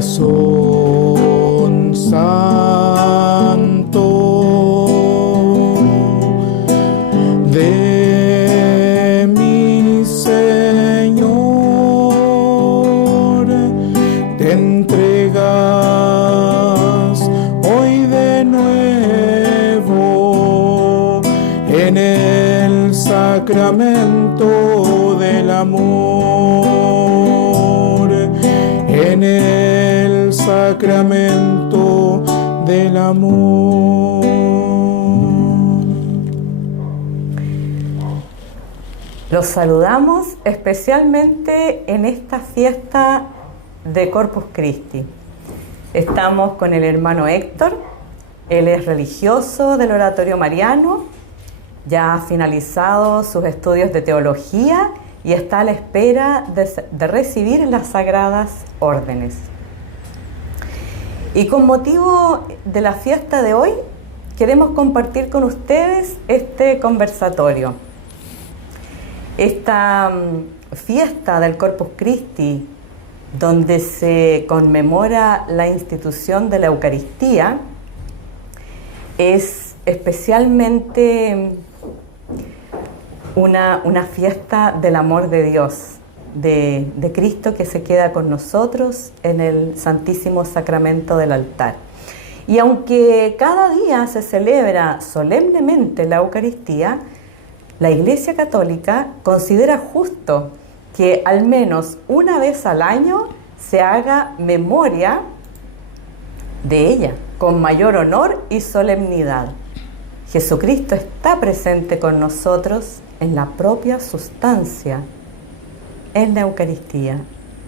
corazón santo de mi Señor, te entregas hoy de nuevo en el sacramento del amor, en el sacramento del amor. Los saludamos especialmente en esta fiesta de Corpus Christi. Estamos con el hermano Héctor. Él es religioso del Oratorio Mariano, ya ha finalizado sus estudios de teología y está a la espera de recibir las sagradas órdenes. Y con motivo de la fiesta de hoy, queremos compartir con ustedes este conversatorio. Esta fiesta del Corpus Christi, donde se conmemora la institución de la Eucaristía, es especialmente una fiesta del amor de Dios, de Cristo que se queda con nosotros en el Santísimo Sacramento del altar. Y aunque cada día se celebra solemnemente la Eucaristía, la Iglesia Católica considera justo que al menos una vez al año se haga memoria de ella, con mayor honor y solemnidad. Jesucristo está presente con nosotros en la propia sustancia, en la Eucaristía,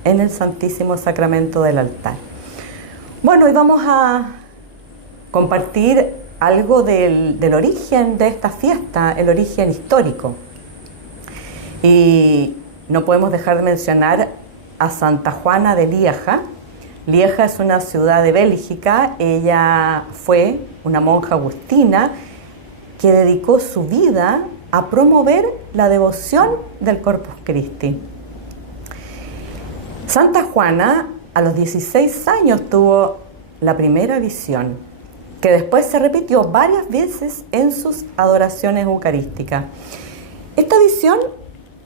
en el Santísimo Sacramento del altar. Bueno, hoy vamos a compartir algo del origen de esta fiesta, el origen histórico. Y no podemos dejar de mencionar a Santa Juana de Lieja. Lieja es una ciudad de Bélgica. Ella fue una monja agustina que dedicó su vida a promover la devoción del Corpus Christi. Santa Juana a los 16 años tuvo la primera visión, que después se repitió varias veces en sus adoraciones eucarísticas. Esta visión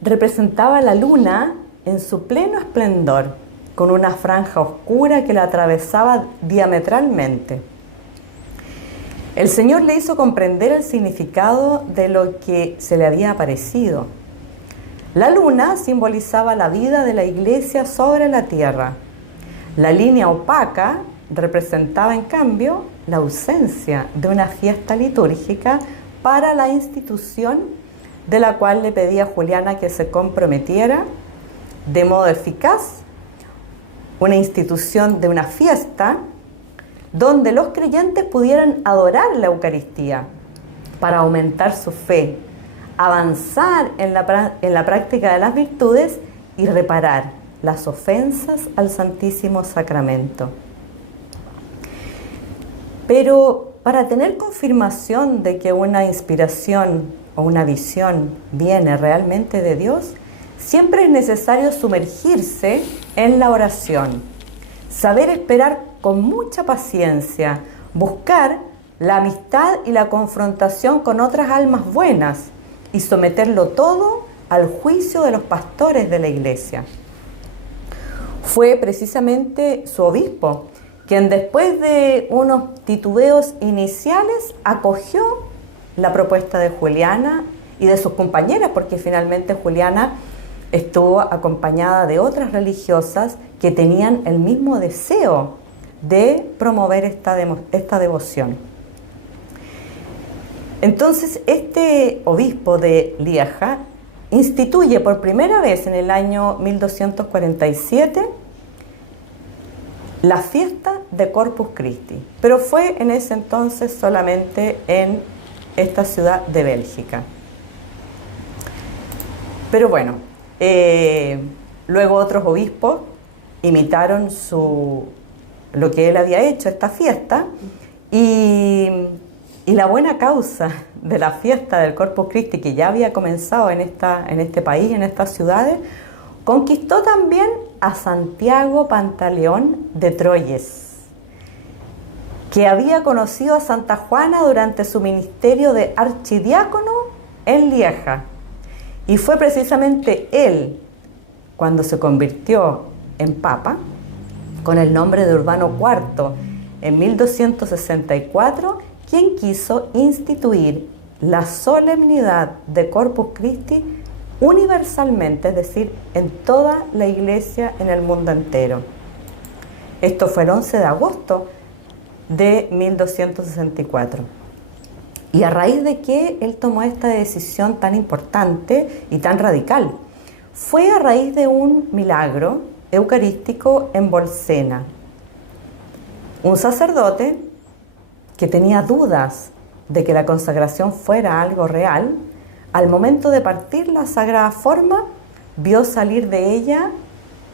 representaba la luna en su pleno esplendor, con una franja oscura que la atravesaba diametralmente. El Señor le hizo comprender el significado de lo que se le había aparecido. La luna simbolizaba la vida de la Iglesia sobre la tierra. La línea opaca representaba, en cambio, la ausencia de una fiesta litúrgica para la institución de la cual le pedía a Juliana que se comprometiera de modo eficaz, una institución de una fiesta donde los creyentes pudieran adorar la Eucaristía para aumentar su fe, avanzar en la práctica de las virtudes y reparar las ofensas al Santísimo Sacramento. Pero para tener confirmación de que una inspiración o una visión viene realmente de Dios, siempre es necesario sumergirse en la oración, saber esperar con mucha paciencia, buscar la amistad y la confrontación con otras almas buenas y someterlo todo al juicio de los pastores de la Iglesia. Fue precisamente su obispo quien, después de unos titubeos iniciales, acogió la propuesta de Juliana y de sus compañeras, porque finalmente Juliana estuvo acompañada de otras religiosas que tenían el mismo deseo de promover esta devoción. Entonces, este obispo de Lieja instituye por primera vez en el año 1247 la fiesta de Corpus Christi, pero fue en ese entonces solamente en esta ciudad de Bélgica. Pero bueno, luego otros obispos imitaron lo que él había hecho, esta fiesta, y la buena causa de la fiesta del Corpus Christi, que ya había comenzado en este país, en estas ciudades, Conquistó también a Santiago Pantaleón de Troyes, que había conocido a Santa Juana durante su ministerio de archidiácono en Lieja. Y fue precisamente él, cuando se convirtió en papa, con el nombre de Urbano IV, en 1264, quien quiso instituir la solemnidad de Corpus Christi universalmente, es decir, en toda la iglesia en el mundo entero. Esto fue el 11 de agosto de 1264. ¿Y a raíz de qué él tomó esta decisión tan importante y tan radical? Fue a raíz de un milagro eucarístico en Bolsena. Un sacerdote que tenía dudas de que la consagración fuera algo real, al momento de partir la sagrada forma, vio salir de ella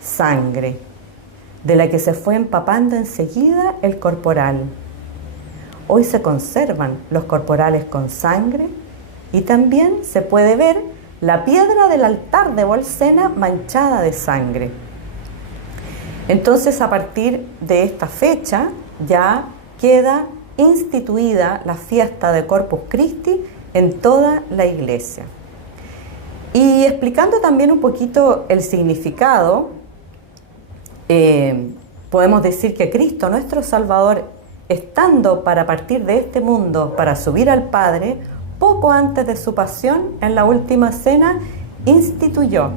sangre, de la que se fue empapando enseguida el corporal. Hoy se conservan los corporales con sangre y también se puede ver la piedra del altar de Bolsena manchada de sangre. Entonces, a partir de esta fecha ya queda instituida la fiesta de Corpus Christi en toda la iglesia. Y explicando también un poquito el significado, podemos decir que Cristo, nuestro Salvador, estando para partir de este mundo para subir al Padre, poco antes de su pasión, en la última cena, instituyó,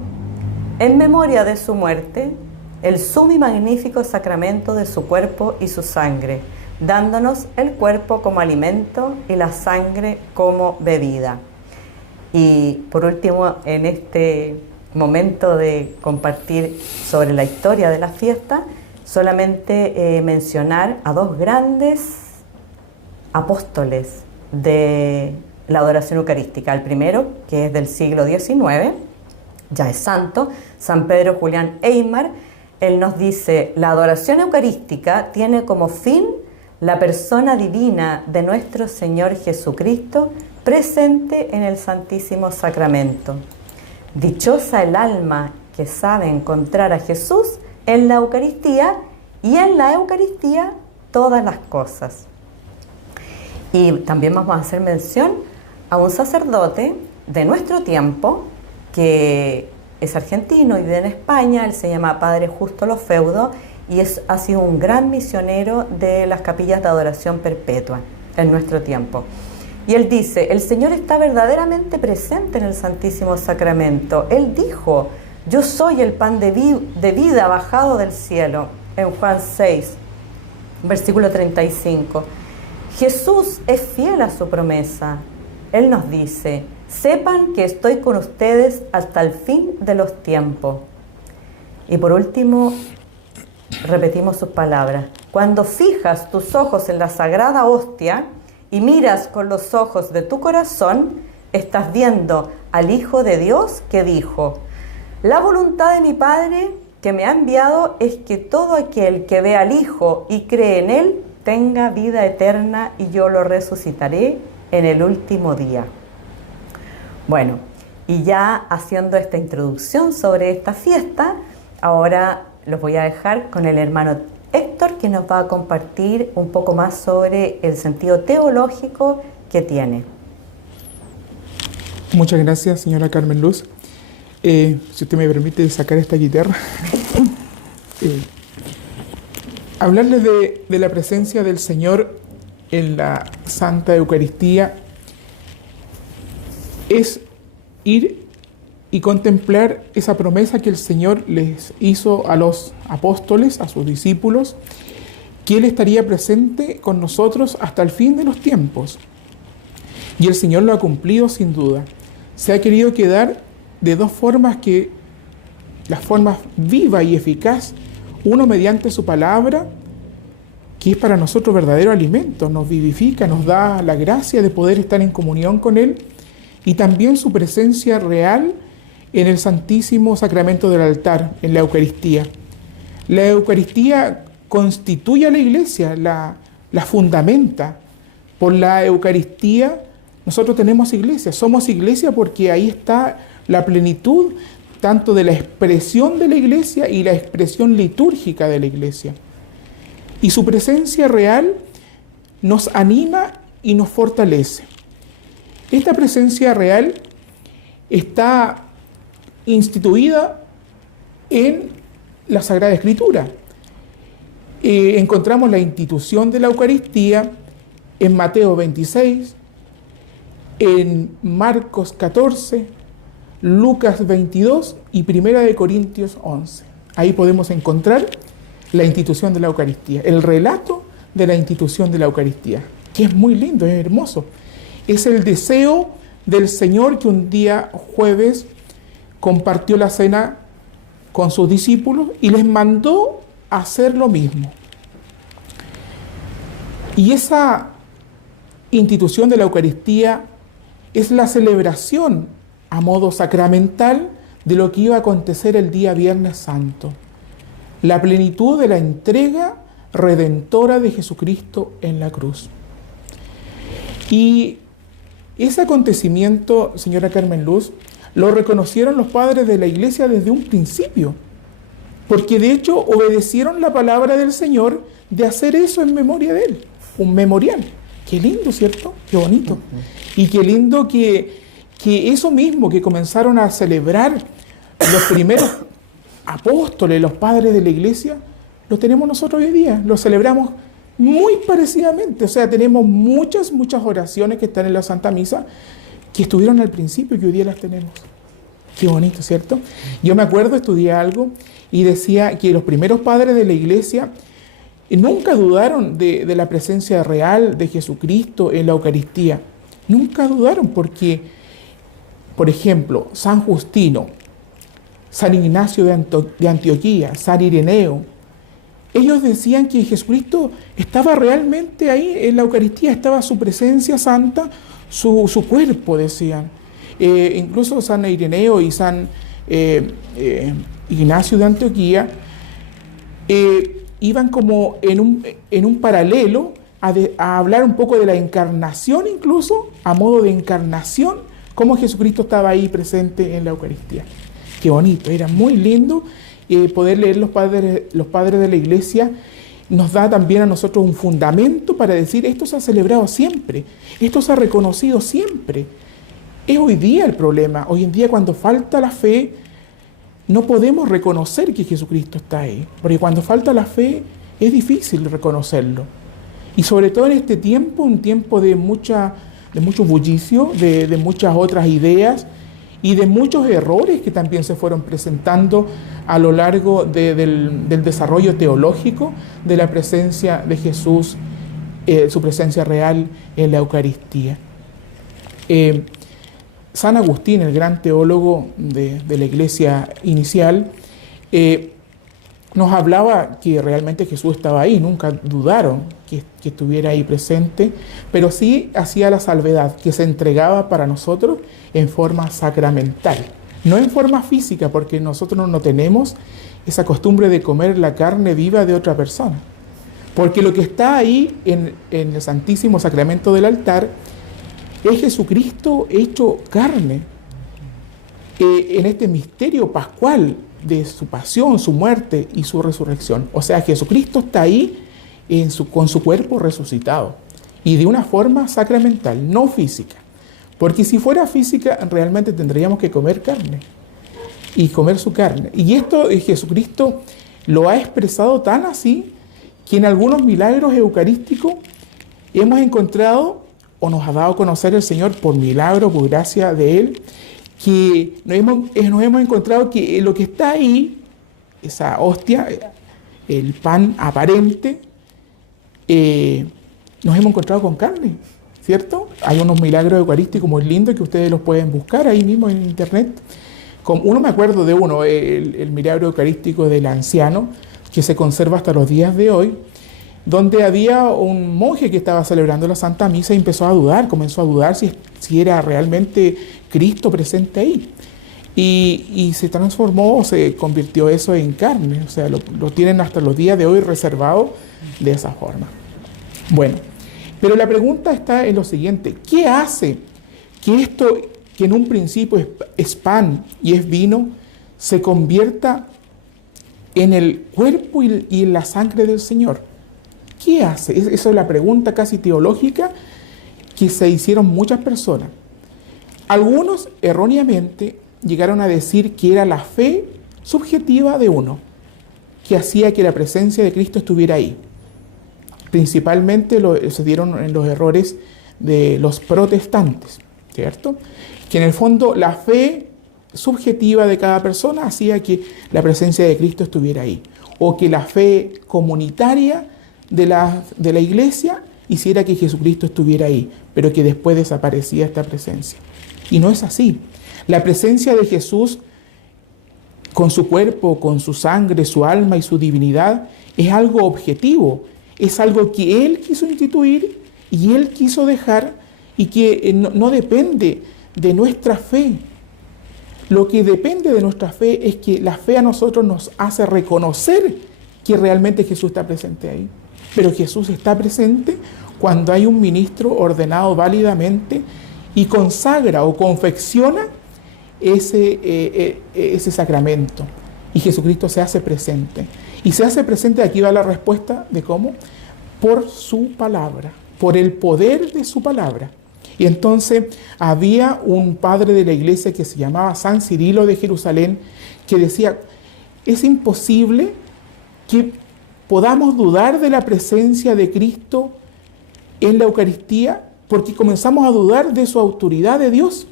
en memoria de su muerte, el sumo y magnífico sacramento de su cuerpo y su sangre, dándonos el cuerpo como alimento y la sangre como bebida. Y por último, en este momento de compartir sobre la historia de la fiesta, solamente mencionar a dos grandes apóstoles de la adoración eucarística. El primero, que es del siglo XIX, ya es santo, San Pedro Julián Eymar. Él nos dice: la adoración eucarística tiene como fin la persona divina de nuestro Señor Jesucristo presente en el Santísimo Sacramento. Dichosa el alma que sabe encontrar a Jesús en la Eucaristía, y en la Eucaristía todas las cosas. Y también vamos a hacer mención a un sacerdote de nuestro tiempo que es argentino y vive en España. Él se llama Padre Justo Lofeudo y ha sido un gran misionero de las capillas de adoración perpetua en nuestro tiempo. Y él dice: el Señor está verdaderamente presente en el Santísimo Sacramento. Él dijo: yo soy el pan de vida bajado del cielo, en Juan 6, versículo 35. Jesús es fiel a su promesa. Él nos dice: sepan que estoy con ustedes hasta el fin de los tiempos. Y por último, repetimos sus palabras: cuando fijas tus ojos en la sagrada hostia y miras con los ojos de tu corazón, estás viendo al Hijo de Dios que dijo: la voluntad de mi Padre que me ha enviado es que todo aquel que ve al Hijo y cree en Él tenga vida eterna, y yo lo resucitaré en el último día. Bueno, y ya haciendo esta introducción sobre esta fiesta, ahora los voy a dejar con el hermano Héctor, que nos va a compartir un poco más sobre el sentido teológico que tiene. Muchas gracias, señora Carmen Luz. Si usted me permite sacar esta guitarra. Hablarles de la presencia del Señor en la Santa Eucaristía es ir y contemplar esa promesa que el Señor les hizo a los apóstoles, a sus discípulos, que Él estaría presente con nosotros hasta el fin de los tiempos. Y el Señor lo ha cumplido sin duda. Se ha querido quedar de dos formas, que la forma viva y eficaz, uno mediante su palabra, que es para nosotros verdadero alimento, nos vivifica, nos da la gracia de poder estar en comunión con Él, y también su presencia real en el Santísimo Sacramento del altar, en la Eucaristía. La Eucaristía constituye a la Iglesia, la fundamenta. Por la Eucaristía nosotros tenemos iglesia, somos iglesia porque ahí está la plenitud tanto de la expresión de la iglesia y la expresión litúrgica de la iglesia. Y su presencia real nos anima y nos fortalece. Esta presencia real está instituida en la Sagrada Escritura. Encontramos la institución de la Eucaristía en Mateo 26, en Marcos 14, Lucas 22 y Primera de Corintios 11. Ahí podemos encontrar la institución de la Eucaristía, el relato de la institución de la Eucaristía, que es muy lindo, es hermoso. Es el deseo del Señor que un día jueves compartió la cena con sus discípulos y les mandó a hacer lo mismo. Y esa institución de la Eucaristía es la celebración a modo sacramental de lo que iba a acontecer el día Viernes Santo, la plenitud de la entrega redentora de Jesucristo en la cruz. Y ese acontecimiento, señora Carmen Luz, lo reconocieron los padres de la Iglesia desde un principio, porque de hecho obedecieron la palabra del Señor de hacer eso en memoria de Él, un memorial. Qué lindo, ¿cierto? Qué bonito. Y qué lindo que eso mismo que comenzaron a celebrar los primeros apóstoles, los padres de la Iglesia, lo tenemos nosotros hoy día, lo celebramos muy parecidamente. O sea, tenemos muchas oraciones que están en la Santa Misa que estuvieron al principio y que hoy día las tenemos. Qué bonito, ¿cierto? Yo me acuerdo, estudié algo y decía que los primeros padres de la Iglesia nunca dudaron de la presencia real de Jesucristo en la Eucaristía. Nunca dudaron porque, por ejemplo, San Justino, San Ignacio de Antioquía, San Ireneo, ellos decían que Jesucristo estaba realmente ahí en la Eucaristía, estaba su presencia santa, su cuerpo, decían. Incluso San Ireneo y San Ignacio de Antioquía iban como en un paralelo a hablar un poco de la encarnación, incluso a modo de encarnación, cómo Jesucristo estaba ahí presente en la Eucaristía. Qué bonito, era muy lindo poder leer los padres de la Iglesia. Nos da también a nosotros un fundamento para decir, esto se ha celebrado siempre, esto se ha reconocido siempre. Es hoy día el problema. Hoy en día, cuando falta la fe, no podemos reconocer que Jesucristo está ahí, porque cuando falta la fe es difícil reconocerlo. Y sobre todo en este tiempo, un tiempo de mucho bullicio, de muchas otras ideas y de muchos errores que también se fueron presentando a lo largo del desarrollo teológico de la presencia de Jesús, su presencia real en la Eucaristía. San Agustín, el gran teólogo de la Iglesia inicial, nos hablaba que realmente Jesús estaba ahí, nunca dudaron que estuviera ahí presente, pero sí hacía la salvedad, que se entregaba para nosotros en forma sacramental, no en forma física, porque nosotros no tenemos esa costumbre de comer la carne viva de otra persona, porque lo que está ahí en el Santísimo Sacramento del altar es Jesucristo hecho carne, en este misterio pascual de su pasión, su muerte y su resurrección. O sea, Jesucristo está ahí con su cuerpo resucitado y de una forma sacramental, no física. Porque si fuera física, realmente tendríamos que comer carne y comer su carne. Y esto Jesucristo lo ha expresado tan así que en algunos milagros eucarísticos hemos encontrado, o nos ha dado a conocer el Señor por milagro, por gracia de Él, que nos hemos encontrado que lo que está ahí, esa hostia, el pan aparente, nos hemos encontrado con carne, ¿cierto? Hay unos milagros eucarísticos muy lindos que ustedes los pueden buscar ahí mismo en internet. Uno me acuerdo de uno, el milagro eucarístico del anciano, que se conserva hasta los días de hoy, donde había un monje que estaba celebrando la Santa Misa y comenzó a dudar si era realmente Cristo presente ahí. Y se transformó, se convirtió eso en carne, o sea, lo tienen hasta los días de hoy reservado de esa forma. Bueno, pero la pregunta está en lo siguiente: ¿qué hace que esto, que en un principio es pan y es vino, se convierta en el cuerpo y en la sangre del Señor. ¿Qué hace? Esa es la pregunta casi teológica que se hicieron muchas personas. Algunos erróneamente llegaron a decir que era la fe subjetiva de uno que hacía que la presencia de Cristo estuviera ahí. Principalmente se dieron en los errores de los protestantes, ¿cierto? Que en el fondo la fe subjetiva de cada persona hacía que la presencia de Cristo estuviera ahí, o que la fe comunitaria de la iglesia hiciera que Jesucristo estuviera ahí, pero que después desaparecía esta presencia. Y no es así. La presencia de Jesús con su cuerpo, con su sangre, su alma y su divinidad es algo objetivo, es algo que Él quiso instituir y Él quiso dejar y que no depende de nuestra fe. Lo que depende de nuestra fe es que la fe a nosotros nos hace reconocer que realmente Jesús está presente ahí. Pero Jesús está presente cuando hay un ministro ordenado válidamente y consagra o confecciona ese sacramento. Y Jesucristo se hace presente. Y se hace presente, aquí va la respuesta de cómo. Por su palabra, por el poder de su palabra. Y entonces había un padre de la iglesia que se llamaba San Cirilo de Jerusalén, que decía, es imposible que podamos dudar de la presencia de Cristo en la Eucaristía, porque comenzamos a dudar de su autoridad de Dios,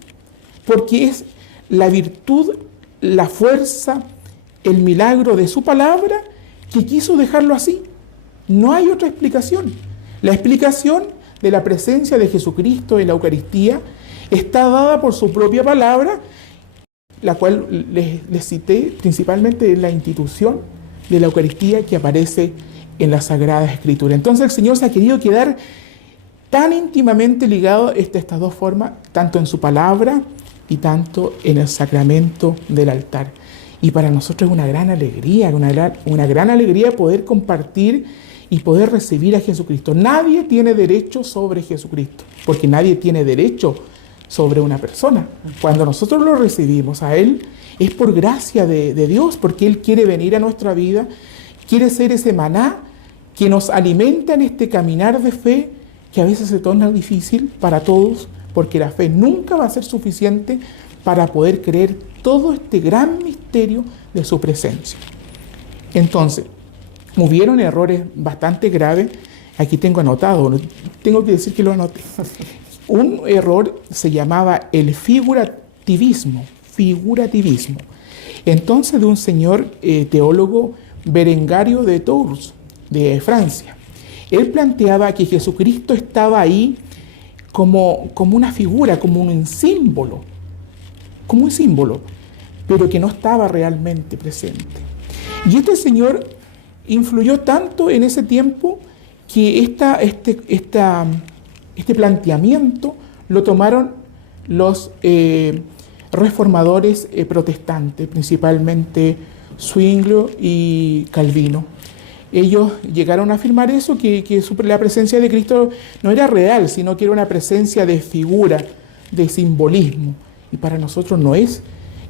porque es la virtud, la fuerza, el milagro de su palabra que quiso dejarlo así. No hay otra explicación. La explicación de la presencia de Jesucristo en la Eucaristía está dada por su propia palabra, la cual les cité principalmente en la institución de la Eucaristía que aparece en la Sagrada Escritura. Entonces el Señor se ha querido quedar tan íntimamente ligado a estas dos formas, tanto en su palabra y tanto en el sacramento del altar. Y para nosotros es una gran alegría, una gran alegría poder compartir y poder recibir a Jesucristo. Nadie tiene derecho sobre Jesucristo, porque nadie tiene derecho sobre una persona. Cuando nosotros lo recibimos a Él, es por gracia de Dios, porque Él quiere venir a nuestra vida, quiere ser ese maná que nos alimenta en este caminar de fe, que a veces se torna difícil para todos, porque la fe nunca va a ser suficiente para poder creer todo este gran misterio de su presencia. Entonces, hubieron errores bastante graves. Aquí tengo anotado, tengo que decir que lo anoté. Un error se llamaba el figurativismo. Entonces, de un señor teólogo Berengario de Tours, de Francia. Él planteaba que Jesucristo estaba ahí como una figura, como un símbolo, pero que no estaba realmente presente. Y este señor influyó tanto en ese tiempo que este planteamiento lo tomaron los reformadores protestantes, principalmente Zwinglio y Calvino. Ellos llegaron a afirmar eso, que la presencia de Cristo no era real, sino que era una presencia de figura, de simbolismo. Y para nosotros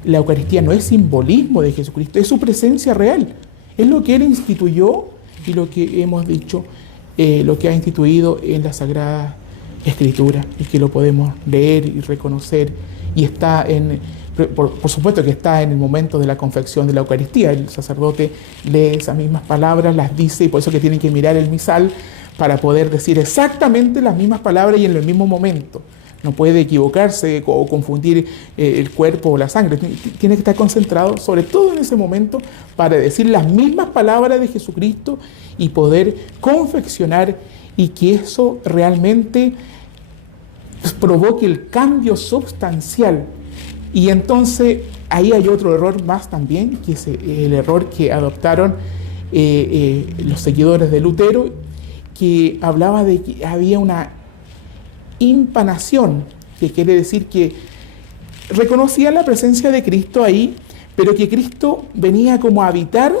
la Eucaristía no es simbolismo de Jesucristo, es su presencia real. Es lo que Él instituyó y lo que hemos dicho, lo que ha instituido en la Sagrada Escritura, y que lo podemos leer y reconocer, y está por supuesto que está en el momento de la confección de la Eucaristía. El sacerdote lee esas mismas palabras, las dice, y por eso que tienen que mirar el misal para poder decir exactamente las mismas palabras y en el mismo momento. No puede equivocarse o confundir el cuerpo o la sangre. Tiene que estar concentrado, sobre todo en ese momento, para decir las mismas palabras de Jesucristo y poder confeccionar, y que eso realmente provoque el cambio sustancial. Y entonces ahí hay otro error más también, que es el error que adoptaron los seguidores de Lutero, que hablaba de que había una impanación, que quiere decir que reconocían la presencia de Cristo ahí, pero que Cristo venía como a habitar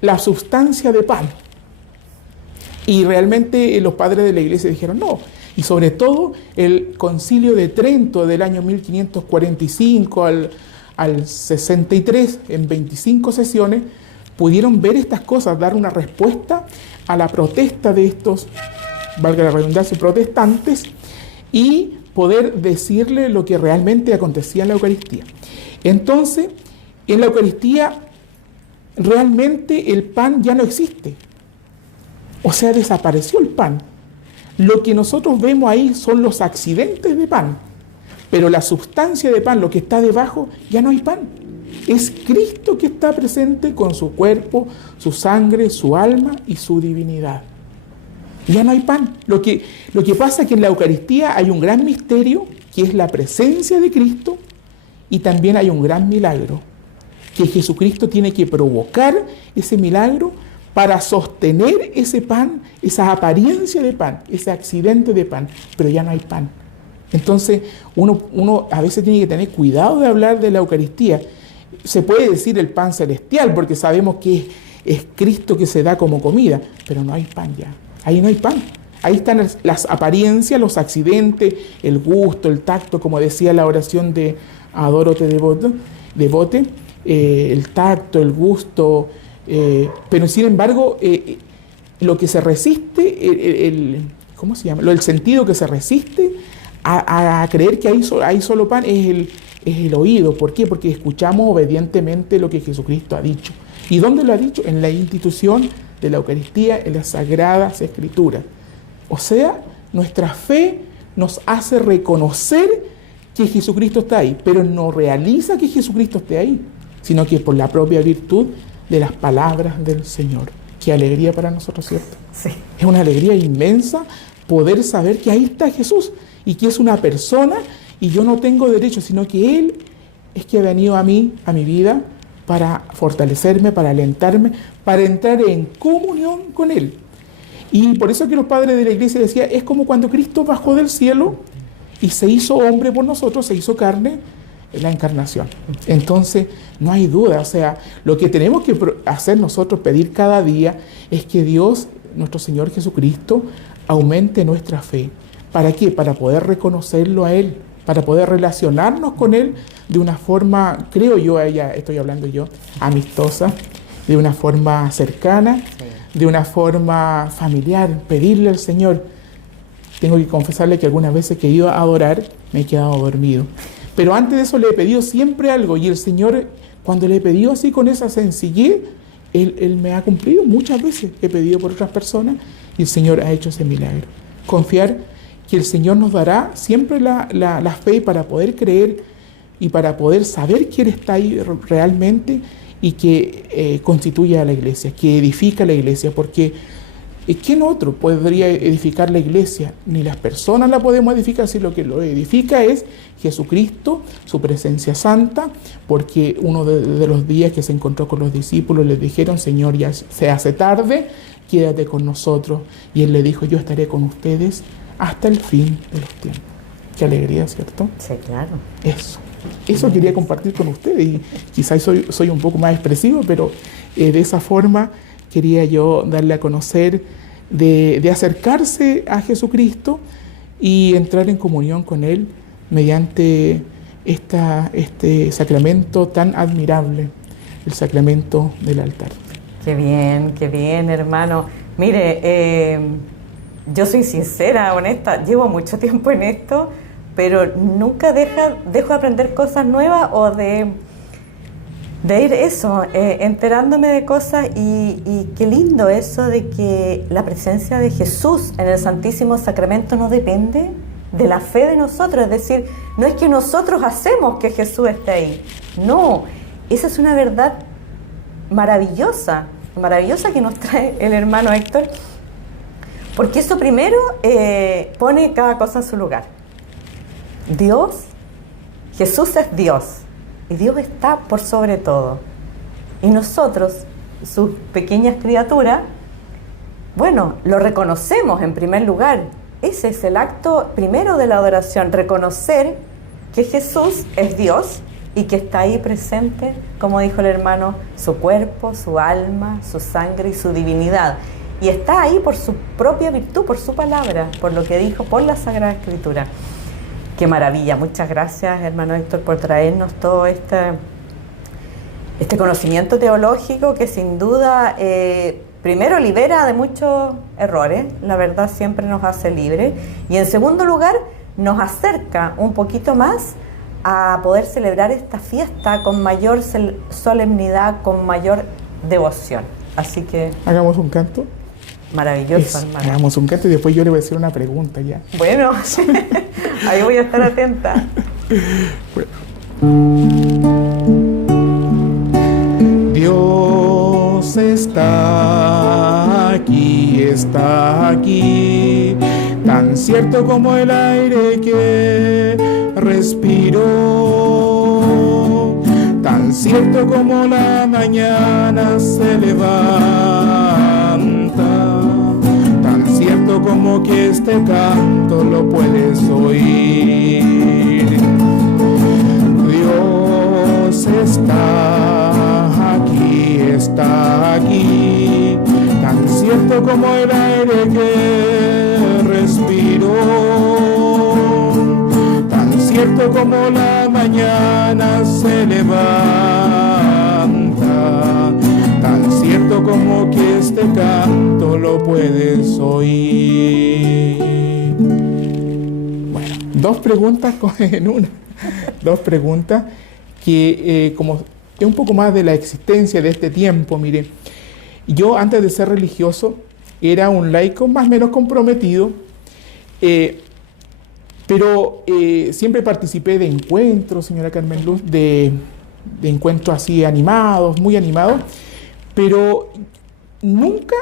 la sustancia de pan. Y realmente los padres de la iglesia dijeron no. Y sobre todo el Concilio de Trento del año 1545 al 63, en 25 sesiones, pudieron ver estas cosas, dar una respuesta a la protesta de estos, valga la redundancia, protestantes, y poder decirle lo que realmente acontecía en la Eucaristía. Entonces, en la Eucaristía, realmente el pan ya no existe. O sea, desapareció el pan. Lo que nosotros vemos ahí son los accidentes de pan, pero la sustancia de pan, lo que está debajo, ya no hay pan. Es Cristo que está presente con su cuerpo, su sangre, su alma y su divinidad. Ya no hay pan. Lo que pasa es que en la Eucaristía hay un gran misterio, que es la presencia de Cristo, y también hay un gran milagro, que Jesucristo tiene que provocar ese milagro para sostener ese pan, esa apariencia de pan, ese accidente de pan, pero ya no hay pan. Entonces, uno a veces tiene que tener cuidado de hablar de la Eucaristía. Se puede decir el pan celestial, porque sabemos que es Cristo que se da como comida, pero no hay pan ya. Ahí no hay pan. Ahí están las apariencias, los accidentes, el gusto, el tacto, como decía la oración de Adórote Devote, el tacto, el gusto, pero sin embargo, lo que se resiste, ¿cómo se llama? El sentido que se resiste a creer que hay solo pan es el oído. ¿Por qué? Porque escuchamos obedientemente lo que Jesucristo ha dicho. ¿Y dónde lo ha dicho? En la institución de la Eucaristía, en las Sagradas Escrituras. O sea, nuestra fe nos hace reconocer que Jesucristo está ahí, pero no realiza que Jesucristo esté ahí, sino que por la propia virtud de las palabras del Señor. Qué alegría para nosotros, ¿cierto? Sí. Es una alegría inmensa poder saber que ahí está Jesús y que es una persona y yo no tengo derecho, sino que Él es que ha venido a mí, a mi vida, para fortalecerme, para alentarme, para entrar en comunión con Él. Y por eso que los padres de la iglesia decían, es como cuando Cristo bajó del cielo y se hizo hombre por nosotros, se hizo carne, en la encarnación. Entonces, no hay duda, o sea, lo que tenemos que hacer nosotros, pedir cada día, es que Dios, nuestro Señor Jesucristo, aumente nuestra fe. ¿Para qué? Para poder reconocerlo a Él, para poder relacionarnos con Él de una forma, creo yo, estoy hablando yo, amistosa, de una forma cercana, de una forma familiar, pedirle al Señor. Tengo que confesarle que algunas veces que he ido a adorar me he quedado dormido. Pero antes de eso le he pedido siempre algo y el Señor, cuando le he pedido así con esa sencillez, Él me ha cumplido muchas veces. He pedido por otras personas y el Señor ha hecho ese milagro. Confiar que el Señor nos dará siempre la fe para poder creer y para poder saber que Él está ahí realmente y que constituye a la iglesia, que edifica la iglesia, porque ¿quién otro podría edificar la iglesia? Ni las personas la podemos edificar, si lo que lo edifica es Jesucristo, su presencia santa, porque uno de los días que se encontró con los discípulos les dijeron, Señor, ya se hace tarde, quédate con nosotros. Y Él le dijo, yo estaré con ustedes hasta el fin de los tiempos. Qué alegría, ¿cierto? Sí, claro. Eso quería compartir con ustedes y quizás soy un poco más expresivo, pero de esa forma quería yo darle a conocer de acercarse a Jesucristo y entrar en comunión con Él mediante este sacramento tan admirable, el sacramento del altar. Qué bien, hermano. Mire, yo soy sincera, honesta, llevo mucho tiempo en esto, pero nunca dejo de aprender cosas nuevas o de ir enterándome de cosas y qué lindo eso de que la presencia de Jesús en el Santísimo Sacramento no depende de la fe de nosotros, es decir, no es que nosotros hacemos que Jesús esté ahí, no, esa es una verdad maravillosa que nos trae el hermano Héctor, porque eso primero pone cada cosa en su lugar. Jesús es Dios. Y Dios está por sobre todo. Y nosotros, sus pequeñas criaturas, bueno, lo reconocemos en primer lugar. Ese es el acto primero de la adoración, reconocer que Jesús es Dios y que está ahí presente, como dijo el hermano, su cuerpo, su alma, su sangre y su divinidad. Y está ahí por su propia virtud, por su palabra, por lo que dijo, por la Sagrada Escritura. Qué maravilla. Muchas gracias, hermano Héctor, por traernos todo este conocimiento teológico que sin duda, primero, libera de muchos errores. La verdad siempre nos hace libres. Y en segundo lugar, nos acerca un poquito más a poder celebrar esta fiesta con mayor solemnidad, con mayor devoción. Así que... Hagamos un canto. Maravilloso, hermano. Hagamos un canto y después yo le voy a hacer una pregunta ya. Bueno, ahí voy a estar atenta. Bueno. Dios está aquí, tan cierto como el aire que respiro, tan cierto como la mañana se levanta, tan cierto como que este canto lo puedes oír. Dios está aquí, tan cierto como el aire que respiro, tan cierto como la mañana se levanta, tan cierto como que este canto lo puedes oír. Bueno, dos preguntas en una. Dos preguntas que como es un poco más de la existencia de este tiempo. Mire, yo antes de ser religioso era un laico más o menos comprometido, pero siempre participé de encuentros, señora Carmen Luz, de encuentros así animados, muy animados, pero nunca,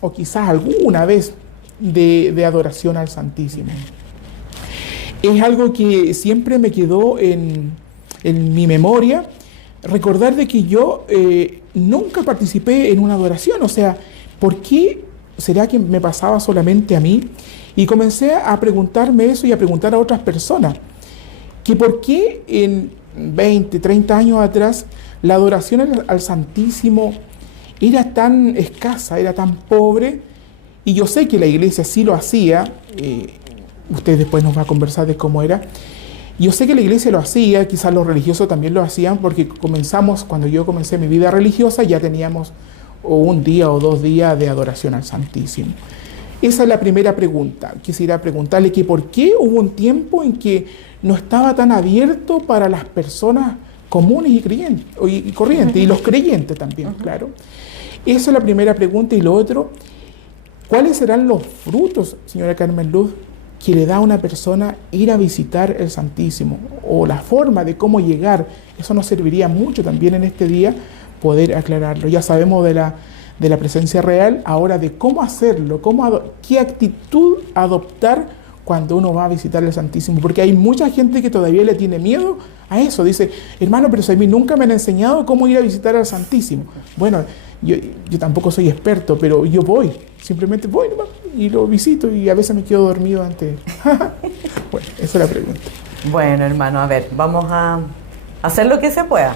o quizás alguna vez, de adoración al Santísimo. Es algo que siempre me quedó en mi memoria, recordar de que yo nunca participé en una adoración. O sea, ¿por qué será que me pasaba solamente a mí? Y comencé a preguntarme eso y a preguntar a otras personas, que por qué en 20, 30 años atrás la adoración al Santísimo era tan escasa, era tan pobre. Y yo sé que la iglesia sí lo hacía, usted después nos va a conversar de cómo era. Yo sé que la iglesia lo hacía, quizás los religiosos también lo hacían, porque cuando yo comencé mi vida religiosa, ya teníamos un día o 2 días de adoración al Santísimo. Esa es la primera pregunta. Quisiera preguntarle que por qué hubo un tiempo en que no estaba tan abierto para las personas comunes y corrientes, y los creyentes también, claro. Esa es la primera pregunta. Y lo otro, ¿cuáles serán los frutos, señora Carmen Luz, que le da a una persona ir a visitar el Santísimo? O la forma de cómo llegar. Eso nos serviría mucho también en este día poder aclararlo. Ya sabemos de la presencia real, ahora de cómo hacerlo, qué actitud adoptar cuando uno va a visitar el Santísimo. Porque hay mucha gente que todavía le tiene miedo a eso. Dice, hermano, pero si a mí nunca me han enseñado cómo ir a visitar al Santísimo. Bueno, yo tampoco soy experto, pero yo voy. Simplemente voy y lo visito y a veces me quedo dormido antes. Bueno, esa es la pregunta. Bueno, hermano, a ver, vamos a hacer lo que se pueda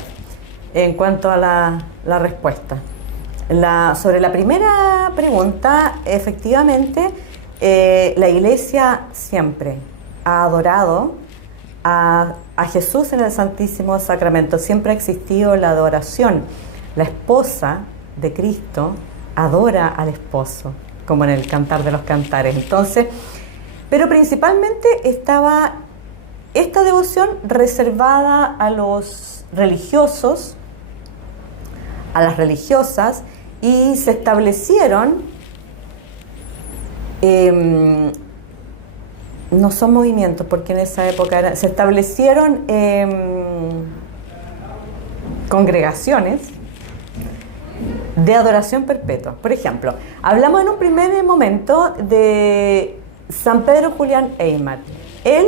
en cuanto a la respuesta. Sobre la primera pregunta, efectivamente, la Iglesia siempre ha adorado a Jesús en el Santísimo Sacramento. Siempre ha existido la adoración. La esposa de Cristo adora al esposo, como en el Cantar de los Cantares. Entonces, pero principalmente estaba esta devoción reservada a los religiosos, a las religiosas, y se establecieron, no son movimientos, porque en esa época se establecieron congregaciones de adoración perpetua. Por ejemplo, hablamos en un primer momento de San Pedro Julián Eymar. Él,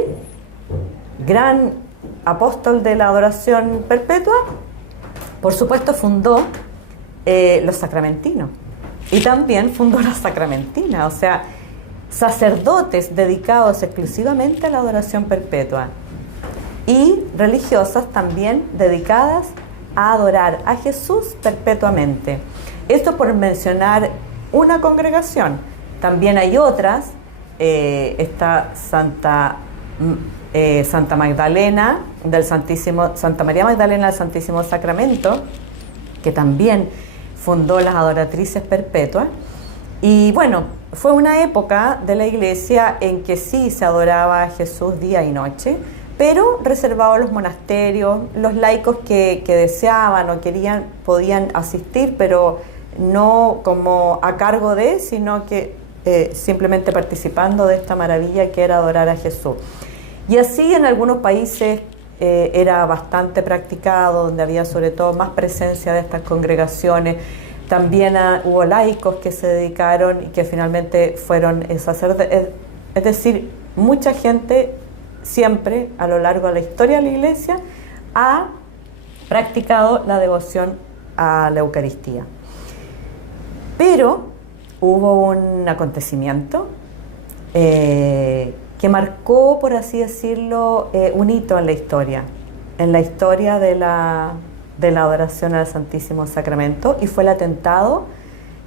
gran apóstol de la adoración perpetua, por supuesto fundó los sacramentinos y también fundó la sacramentina, o sea, sacerdotes dedicados exclusivamente a la adoración perpetua y religiosas también dedicadas a adorar a Jesús perpetuamente. Esto por mencionar una congregación. También hay otras, está Santa Santa Magdalena Santa María Magdalena del Santísimo Sacramento, que también fundó las adoratrices perpetuas. Y bueno, fue una época de la iglesia en que sí se adoraba a Jesús día y noche, pero reservado a los monasterios. Los laicos que deseaban o querían podían asistir, pero no como a cargo de, sino que simplemente participando de esta maravilla que era adorar a Jesús. Y así en algunos países era bastante practicado, donde había sobre todo más presencia de estas congregaciones. También hubo laicos que se dedicaron y que finalmente fueron sacerdotes. Es decir, mucha gente siempre a lo largo de la historia de la Iglesia ha practicado la devoción a la Eucaristía. Pero hubo un acontecimiento que marcó, por así decirlo, un hito en la historia de la adoración al Santísimo Sacramento, y fue el atentado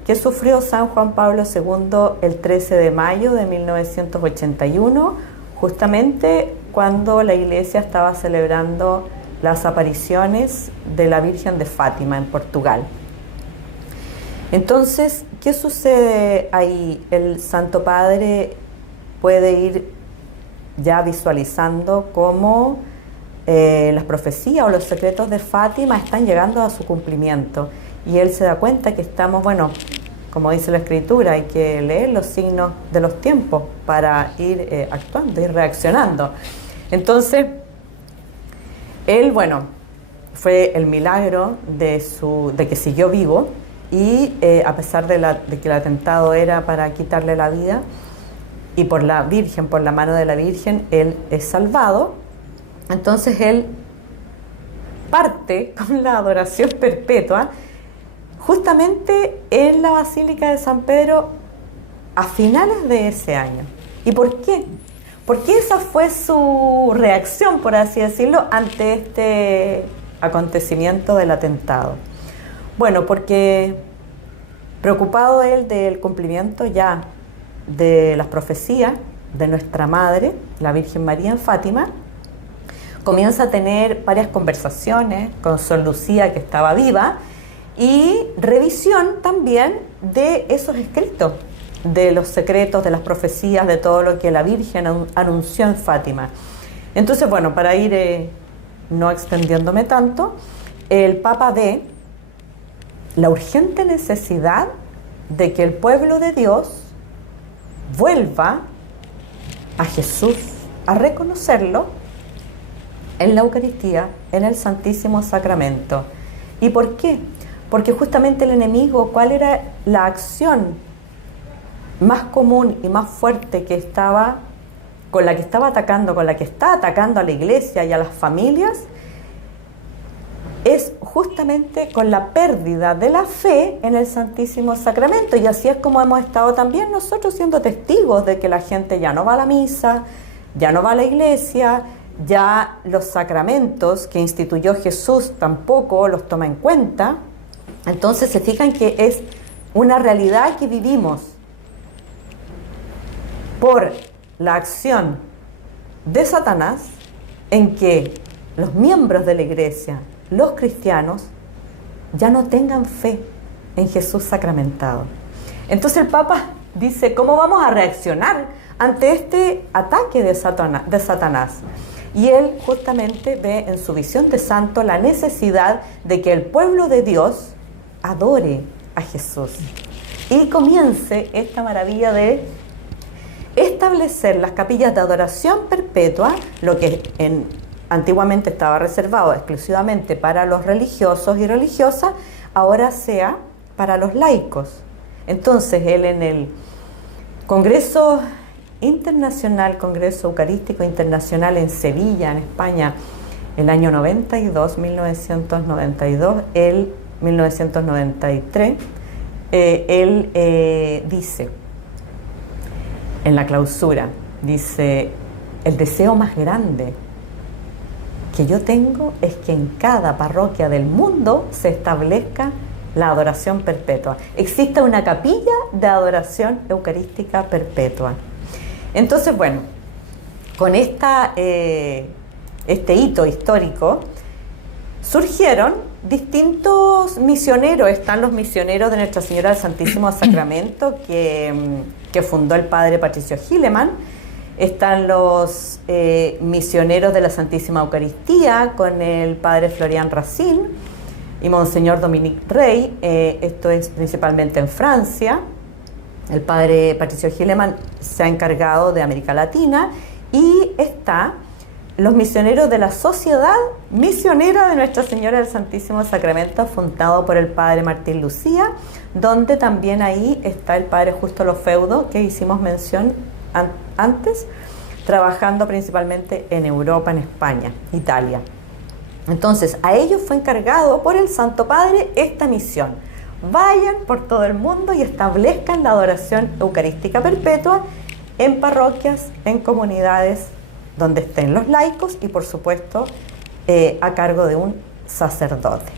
que sufrió San Juan Pablo II el 13 de mayo de 1981, justamente cuando la Iglesia estaba celebrando las apariciones de la Virgen de Fátima en Portugal. Entonces, ¿qué sucede ahí? El Santo Padre puede ir ya visualizando cómo las profecías o los secretos de Fátima están llegando a su cumplimiento, y él se da cuenta que estamos, bueno, como dice la Escritura, hay que leer los signos de los tiempos para ir actuando, ir reaccionando. Entonces, él, bueno, fue el milagro de que siguió vivo, y a pesar de que el atentado era para quitarle la vida, y por la Virgen, por la mano de la Virgen, él es salvado. Entonces él parte con la adoración perpetua justamente en la Basílica de San Pedro a finales de ese año. ¿Y por qué? Porque esa fue su reacción, por así decirlo, ante este acontecimiento del atentado. Bueno, porque preocupado él del cumplimiento ya de las profecías de nuestra Madre, la Virgen María en Fátima, comienza a tener varias conversaciones con Sor Lucía, que estaba viva, y revisión también de esos escritos, de los secretos, de las profecías, de todo lo que la Virgen anunció en Fátima. Entonces, bueno, para ir no extendiéndome tanto, el Papa ve la urgente necesidad de que el pueblo de Dios vuelva a Jesús, a reconocerlo en la Eucaristía, en el Santísimo Sacramento. ¿Y por qué? Porque justamente el enemigo, ¿cuál era la acción más común y más fuerte con la que está atacando a la Iglesia y a las familias? Es justamente con la pérdida de la fe en el Santísimo Sacramento. Y así es como hemos estado también nosotros siendo testigos de que la gente ya no va a la misa, ya no va a la iglesia, ya los sacramentos que instituyó Jesús tampoco los toma en cuenta. Entonces se fijan que es una realidad que vivimos por la acción de Satanás, en que los miembros de la iglesia, los cristianos, ya no tengan fe en Jesús sacramentado. Entonces el Papa dice, ¿cómo vamos a reaccionar ante este ataque de Satanás? Y él justamente ve en su visión de santo la necesidad de que el pueblo de Dios adore a Jesús y comience esta maravilla de establecer las capillas de adoración perpetua, lo que antiguamente estaba reservado exclusivamente para los religiosos y religiosas, ahora sea para los laicos. Entonces él en el Congreso Internacional, Congreso Eucarístico Internacional en Sevilla, en España, el año 1992, él 1993, él dice, en la clausura, dice, el deseo más grande que yo tengo es que en cada parroquia del mundo se establezca la adoración perpetua. Existe una capilla de adoración eucarística perpetua. Entonces, bueno, con este hito histórico, surgieron distintos misioneros. Están los misioneros de Nuestra Señora del Santísimo Sacramento que fundó el padre Patricio Hilleman. Están los misioneros de la Santísima Eucaristía con el padre Florian Racine y Monseñor Dominique Rey. Esto es principalmente en Francia. El padre Patricio Hilleman se ha encargado de América Latina, y está los misioneros de la Sociedad Misionera de Nuestra Señora del Santísimo Sacramento, fundado por el padre Martín Lucía, donde también ahí está el padre Justo Lofeudo, que hicimos mención antes, trabajando principalmente en Europa, en España, Italia. Entonces, a ellos fue encargado por el Santo Padre esta misión: vayan por todo el mundo y establezcan la adoración eucarística perpetua en parroquias, en comunidades donde estén los laicos y, por supuesto, a cargo de un sacerdote.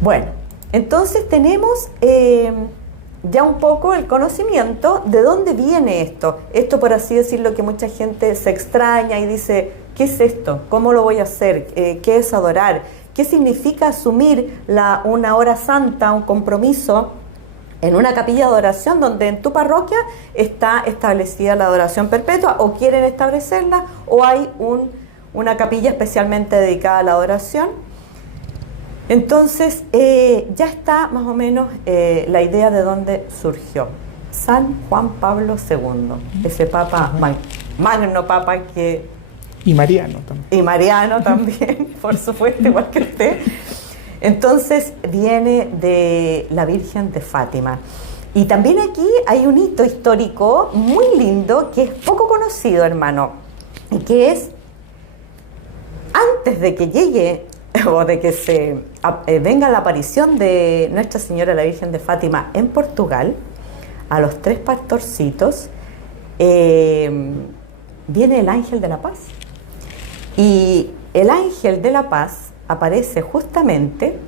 Bueno, entonces tenemos ya un poco el conocimiento de dónde viene esto. Esto, por así decirlo, que mucha gente se extraña y dice: ¿qué es esto? ¿Cómo lo voy a hacer? ¿Qué es adorar? ¿Qué significa asumir una hora santa, un compromiso en una capilla de adoración donde en tu parroquia está establecida la adoración perpetua, o quieren establecerla, o hay una capilla especialmente dedicada a la adoración? Entonces ya está más o menos la idea de dónde surgió. San Juan Pablo II, ese papa, magno papa que... Y Mariano también. Y Mariano también, por supuesto, igual que usted. Entonces viene de la Virgen de Fátima. Y también aquí hay un hito histórico muy lindo que es poco conocido, hermano, y que es, antes de que llegue o de que venga la aparición de Nuestra Señora la Virgen de Fátima en Portugal, a los 3 pastorcitos, viene el ángel de la paz. Y el ángel de la paz aparece justamente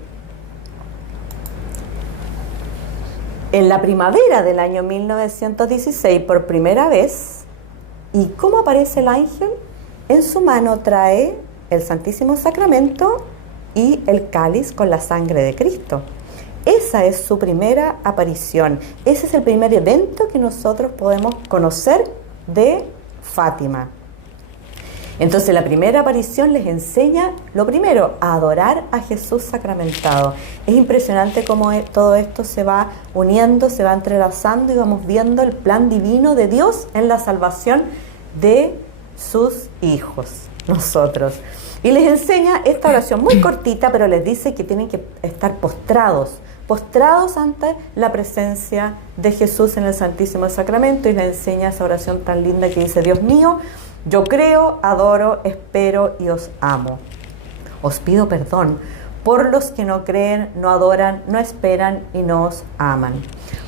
en la primavera del año 1916 por primera vez. ¿Y cómo aparece el ángel? En su mano trae el Santísimo Sacramento y el cáliz con la sangre de Cristo. Esa es su primera aparición. Ese es el primer evento que nosotros podemos conocer de Fátima. Entonces, la primera aparición les enseña, lo primero, a adorar a Jesús sacramentado. Es impresionante cómo todo esto se va uniendo, se va entrelazando, y vamos viendo el plan divino de Dios en la salvación de sus hijos, nosotros. Y les enseña esta oración muy cortita, pero les dice que tienen que estar postrados ante la presencia de Jesús en el Santísimo Sacramento, y les enseña esa oración tan linda que dice: Dios mío, yo creo, adoro, espero y os amo. Os pido perdón por los que no creen, no adoran, no esperan y no os aman.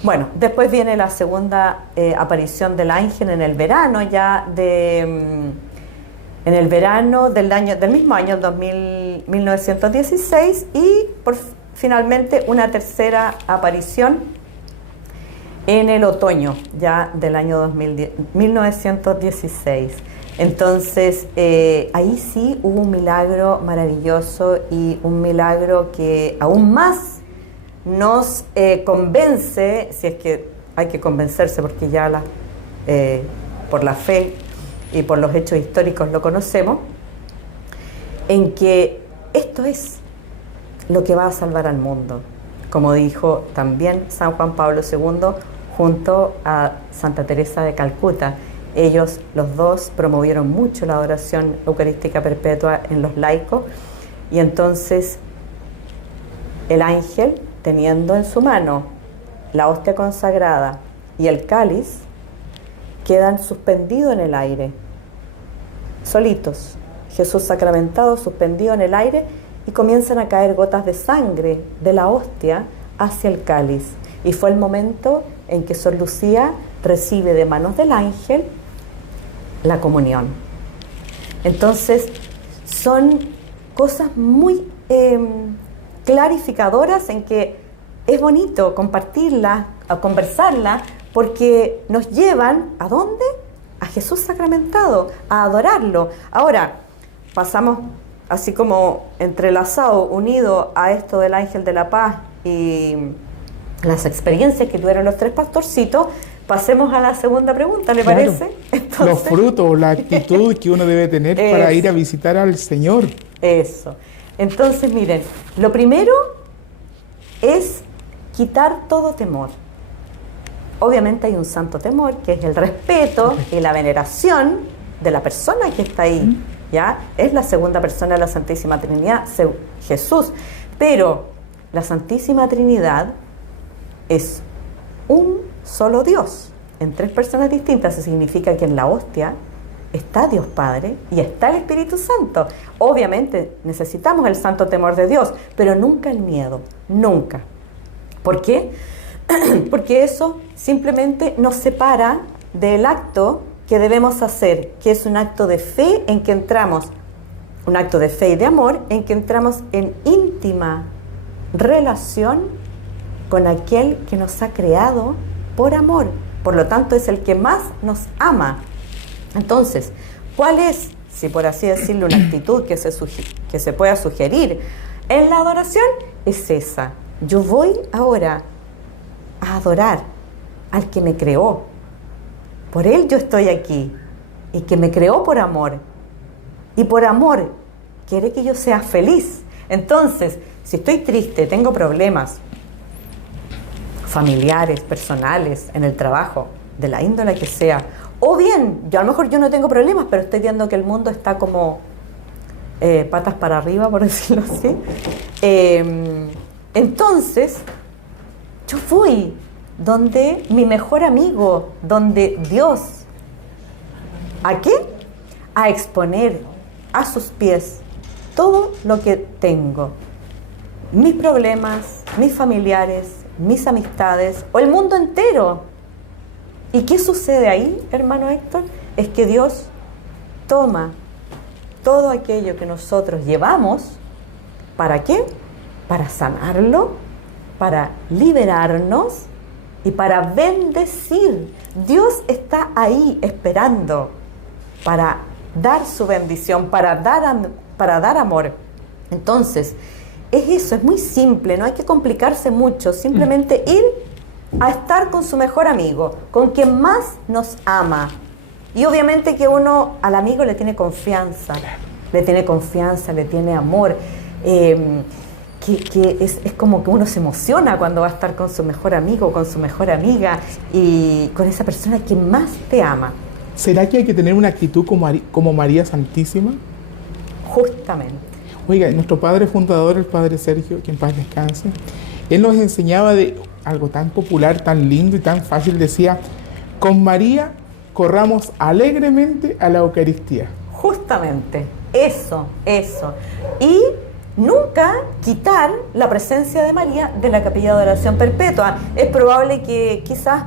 Bueno, después viene la segunda aparición del ángel en el verano, en el verano del mismo año, 1916, y finalmente una tercera aparición en el otoño ya del año 1916. Entonces, ahí sí hubo un milagro maravilloso, y un milagro que aún más nos convence, si es que hay que convencerse, porque ya por la fe y por los hechos históricos lo conocemos, en que esto es lo que va a salvar al mundo, como dijo también San Juan Pablo II junto a Santa Teresa de Calcuta. Ellos, los dos, promovieron mucho la adoración eucarística perpetua en los laicos, y entonces el ángel, teniendo en su mano la hostia consagrada y el cáliz, quedan suspendidos en el aire, solitos. Jesús sacramentado suspendido en el aire, y comienzan a caer gotas de sangre de la hostia hacia el cáliz. Y fue el momento en que Sor Lucía recibe de manos del ángel la comunión. Entonces, son cosas muy clarificadoras, en que es bonito compartirlas, conversarlas, porque nos llevan ¿a dónde? a Jesús sacramentado, a adorarlo. Ahora, pasamos así como entrelazado, unido a esto del ángel de la paz y las experiencias que tuvieron los 3 pastorcitos, pasemos a la segunda pregunta, ¿le parece? Entonces, los frutos, la actitud que uno debe tener para ir a visitar al Señor. Eso. Entonces, miren, lo primero es quitar todo temor. Obviamente hay un santo temor, que es el respeto y la veneración de la persona que está ahí, ¿ya? Es la segunda persona de la Santísima Trinidad, Jesús. Pero la Santísima Trinidad es un solo Dios, en 3 personas distintas. Eso significa que en la hostia está Dios Padre y está el Espíritu Santo. Obviamente necesitamos el santo temor de Dios, pero nunca el miedo, nunca. ¿Por qué? Porque eso simplemente nos separa del acto que debemos hacer, que es un acto de fe en que entramos, un acto de fe y de amor en que entramos en íntima relación con aquel que nos ha creado por amor. Por lo tanto, es el que más nos ama. Entonces, ¿cuál es, si por así decirlo, una actitud que se pueda sugerir en la adoración? Es esa. Yo voy ahora a adorar al que me creó. Por él yo estoy aquí. Y que me creó por amor. Y por amor quiere que yo sea feliz. Entonces, si estoy triste, tengo problemas familiares, personales, en el trabajo, de la índole que sea, o bien, a lo mejor yo no tengo problemas, pero estoy viendo que el mundo está como patas para arriba, por decirlo así, entonces yo voy donde mi mejor amigo, donde Dios. ¿A qué? A exponer a sus pies todo lo que tengo, mis problemas, mis familiares, mis amistades o el mundo entero. ¿Y qué sucede ahí, hermano Héctor? Es que Dios toma todo aquello que nosotros llevamos. ¿Para qué? Para sanarlo, para liberarnos y para bendecir. Dios está ahí esperando para dar su bendición, para dar amor. Entonces, es eso, es muy simple, no hay que complicarse mucho, simplemente ir a estar con su mejor amigo, con quien más nos ama. Y obviamente que uno al amigo le tiene confianza, le tiene amor, que es como que uno se emociona cuando va a estar con su mejor amigo, con su mejor amiga y con esa persona que más te ama. ¿Será que hay que tener una actitud como María Santísima? Justamente. Oiga, nuestro padre fundador, el padre Sergio, que en paz descanse, él nos enseñaba de algo tan popular, tan lindo y tan fácil. Decía: con María corramos alegremente a la Eucaristía. Justamente, eso. Y nunca quitar la presencia de María de la capilla de oración perpetua. Es probable que quizás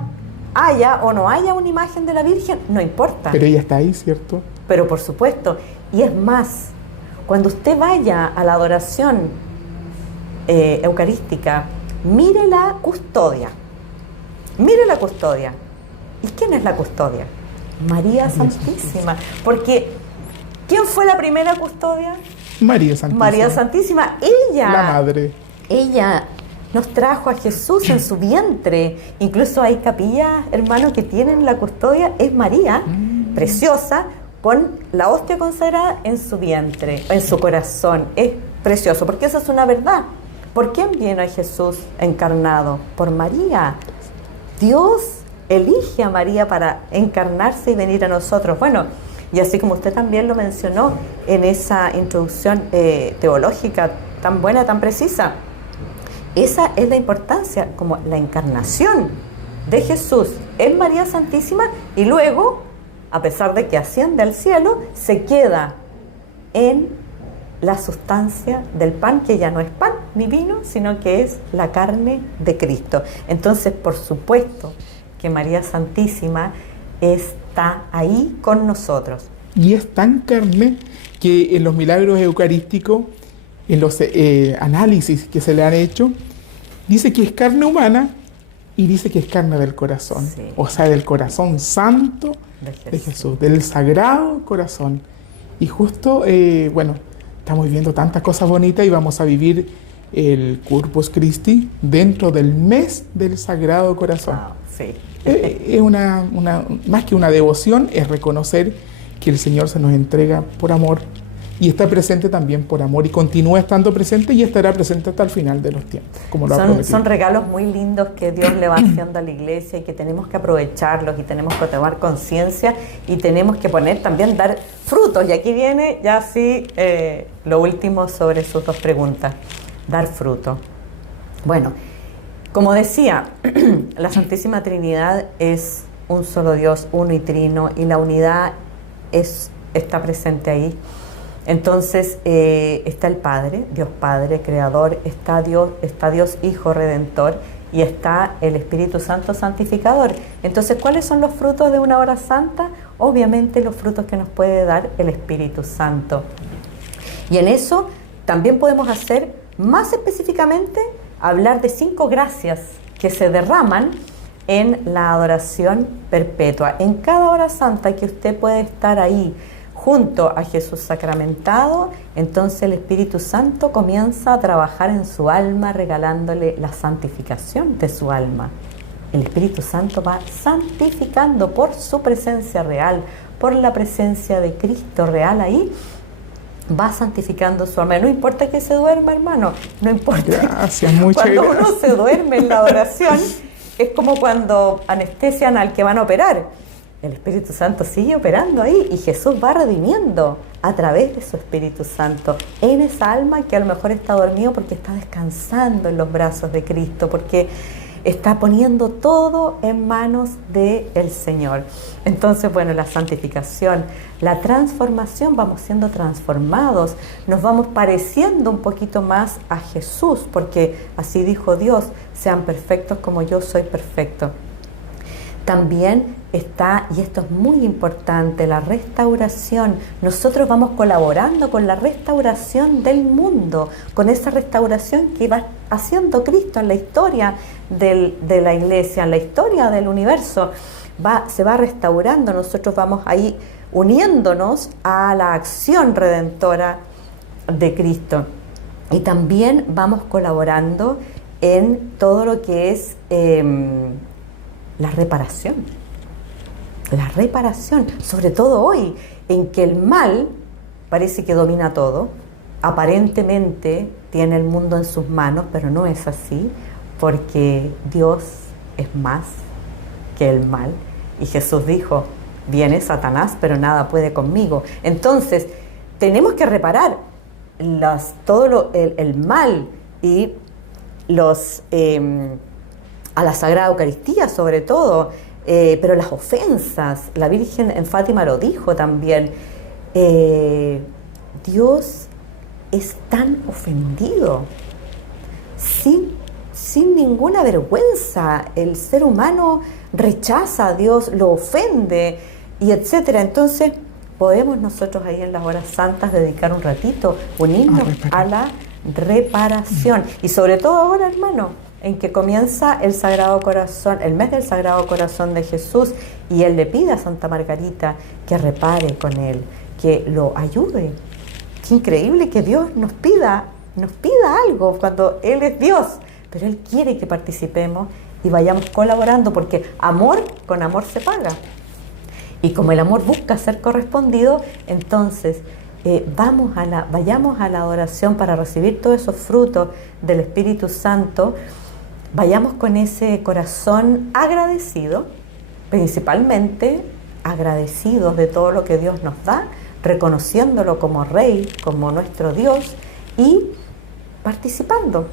haya o no haya una imagen de la Virgen, no importa. Pero ella está ahí, ¿cierto? Pero por supuesto, y es más, cuando usted vaya a la adoración eucarística, mire la custodia. Mire la custodia. ¿Y quién es la custodia? María Santísima. Porque, ¿quién fue la primera custodia? María Santísima. María Santísima. Ella. La madre. Ella nos trajo a Jesús en su vientre. Incluso hay capillas, hermanos, que tienen la custodia. Es María, preciosa, con la hostia consagrada en su vientre, en su corazón. Es precioso, porque esa es una verdad. ¿Por quién viene a Jesús encarnado? Por María. Dios elige a María para encarnarse y venir a nosotros. Bueno, y así como usted también lo mencionó en esa introducción teológica tan buena, tan precisa, esa es la importancia, como la encarnación de Jesús en María Santísima, y luego, a pesar de que asciende al cielo, se queda en la sustancia del pan, que ya no es pan ni vino, sino que es la carne de Cristo. Entonces, por supuesto que María Santísima está ahí con nosotros. Y es tan carne que en los milagros eucarísticos, en los análisis que se le han hecho, dice que es carne humana y dice que es carne del corazón. Sí. O sea, del corazón santo de Jesús, del Sagrado Corazón. Y justo, bueno, estamos viviendo tantas cosas bonitas y vamos a vivir el Corpus Christi dentro del mes del Sagrado Corazón. Wow, sí. Es más que una devoción, es reconocer que el Señor se nos entrega por amor y está presente también por amor y continúa estando presente y estará presente hasta el final de los tiempos, como lo ha prometido. Son regalos muy lindos que Dios le va haciendo a la iglesia y que tenemos que aprovecharlos y tenemos que tomar conciencia y tenemos que poner también, dar frutos. Y aquí viene ya sí lo último sobre sus dos preguntas, dar fruto. Bueno, como decía, la Santísima Trinidad es un solo Dios, uno y trino, y la unidad está presente ahí. Entonces está el Padre, Dios Padre, Creador, está Dios Hijo Redentor y está el Espíritu Santo Santificador. Entonces, ¿cuáles son los frutos de una hora santa? Obviamente los frutos que nos puede dar el Espíritu Santo. Y en eso también podemos hacer, más específicamente, hablar de 5 gracias que se derraman en la adoración perpetua. En cada hora santa que usted puede estar ahí, junto a Jesús sacramentado, entonces el Espíritu Santo comienza a trabajar en su alma, regalándole la santificación de su alma. El Espíritu Santo va santificando por su presencia real, por la presencia de Cristo real ahí, va santificando su alma. No importa que se duerma, hermano, no importa. Gracias, muchas Cuando gracias. uno se duerme en la adoración, es como cuando anestesian al que van a operar. El Espíritu Santo sigue operando ahí y Jesús va redimiendo a través de su Espíritu Santo en esa alma que a lo mejor está dormido porque está descansando en los brazos de Cristo, porque está poniendo todo en manos del Señor. Entonces, bueno, la santificación, la transformación, vamos siendo transformados, nos vamos pareciendo un poquito más a Jesús, porque así dijo Dios, sean perfectos como yo soy perfecto. También está, y esto es muy importante, la restauración. Nosotros vamos colaborando con la restauración del mundo, con esa restauración que va haciendo Cristo en la historia de la iglesia, en la historia del universo. Se va restaurando, nosotros vamos ahí uniéndonos a la acción redentora de Cristo. Y también vamos colaborando en todo lo que es la reparación, sobre todo hoy, en que el mal parece que domina todo, aparentemente tiene el mundo en sus manos, pero no es así, porque Dios es más que el mal, y Jesús dijo, viene Satanás, pero nada puede conmigo. Entonces, tenemos que reparar todo el mal y a la Sagrada Eucaristía sobre todo, pero las ofensas, la Virgen en Fátima lo dijo también, Dios es tan ofendido, sin ninguna vergüenza, el ser humano rechaza a Dios, lo ofende, y etcétera. Entonces, podemos nosotros ahí en las horas santas dedicar un ratito, unirnos a la reparación, y sobre todo ahora, hermano, en que comienza el Sagrado Corazón, el mes del Sagrado Corazón de Jesús, y Él le pide a Santa Margarita que repare con Él, que lo ayude. Qué increíble que Dios nos pida algo cuando Él es Dios, pero Él quiere que participemos y vayamos colaborando, porque amor con amor se paga. Y como el amor busca ser correspondido, entonces vayamos a la adoración para recibir todos esos frutos del Espíritu Santo. Vayamos con ese corazón agradecido, principalmente agradecidos de todo lo que Dios nos da, reconociéndolo como Rey, como nuestro Dios, y participando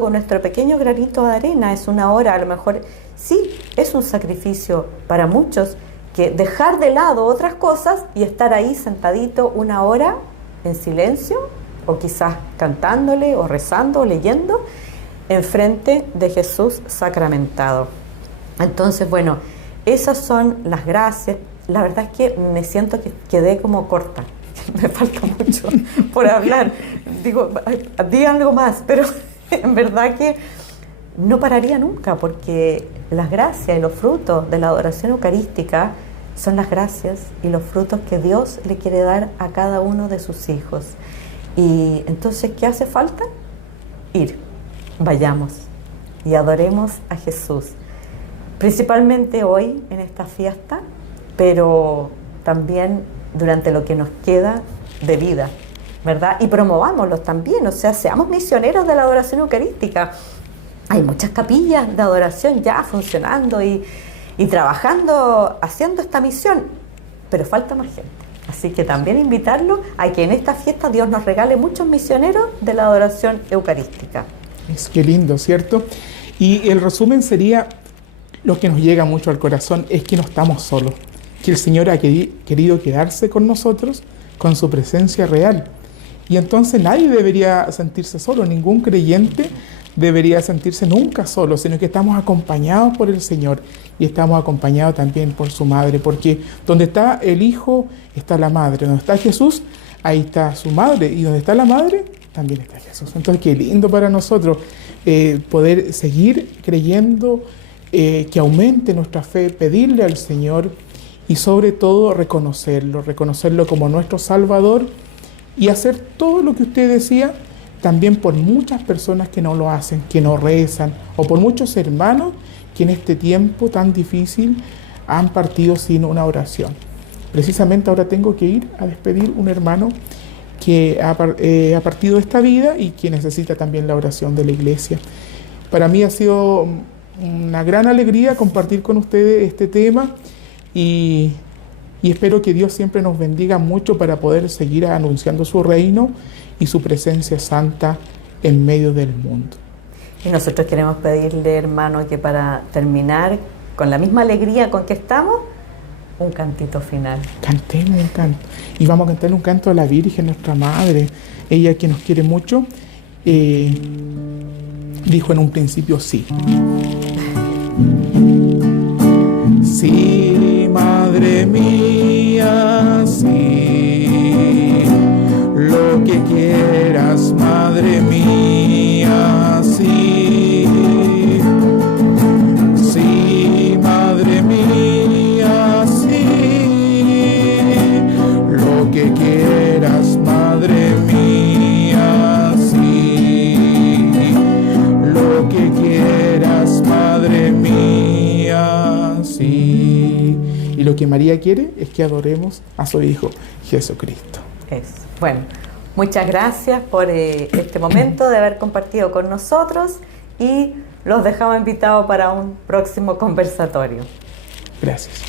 con nuestro pequeño granito de arena. Es una hora, a lo mejor sí, es un sacrificio para muchos, que dejar de lado otras cosas y estar ahí sentadito una hora en silencio, o quizás cantándole, o rezando, o leyendo, enfrente de Jesús sacramentado. Entonces, bueno, esas son las gracias. La verdad es que me siento que quedé como corta, me falta mucho por hablar. Digo, di algo más, pero en verdad que no pararía nunca, porque las gracias y los frutos de la adoración eucarística son las gracias y los frutos que Dios le quiere dar a cada uno de sus hijos. Y entonces, ¿qué hace falta? Ir, vayamos y adoremos a Jesús. Principalmente hoy, en esta fiesta, pero también durante lo que nos queda de vida, ¿verdad? Y promovámoslos también, o sea, seamos misioneros de la adoración eucarística. Hay muchas capillas de adoración ya funcionando y trabajando, haciendo esta misión, pero falta más gente. Así que también invitarlos a que en esta fiesta Dios nos regale muchos misioneros de la adoración eucarística. Es que lindo, ¿cierto? Y el resumen sería, lo que nos llega mucho al corazón es que no estamos solos, que el Señor ha querido quedarse con nosotros, con su presencia real. Y entonces nadie debería sentirse solo, ningún creyente debería sentirse nunca solo, sino que estamos acompañados por el Señor y estamos acompañados también por su madre, porque donde está el Hijo está la madre, donde está Jesús, ahí está su madre, y donde está la madre, también está Jesús. Entonces, qué lindo para nosotros poder seguir creyendo, que aumente nuestra fe, pedirle al Señor y sobre todo reconocerlo como nuestro Salvador y hacer todo lo que usted decía, también por muchas personas que no lo hacen, que no rezan, o por muchos hermanos que en este tiempo tan difícil han partido sin una oración. Precisamente ahora tengo que ir a despedir un hermano que ha partido de esta vida y que necesita también la oración de la iglesia. Para mí ha sido una gran alegría compartir con ustedes este tema y espero que Dios siempre nos bendiga mucho para poder seguir anunciando su reino y su presencia santa en medio del mundo. Y nosotros queremos pedirle, hermano, que para terminar con la misma alegría con que estamos, un cantito final. Cantemos un canto. Y vamos a cantar un canto a la Virgen, nuestra Madre. Ella, que nos quiere mucho, dijo en un principio sí. Sí, Madre mía, sí. Lo que quieras, Madre mía, sí. Sí, Madre mía, sí. Lo que quieras, Madre mía, sí. Lo que quieras, Madre mía, sí. Y lo que María quiere es que adoremos a su Hijo Jesucristo. Eso. Bueno, muchas gracias por este momento de haber compartido con nosotros y los dejamos invitados para un próximo conversatorio. Gracias.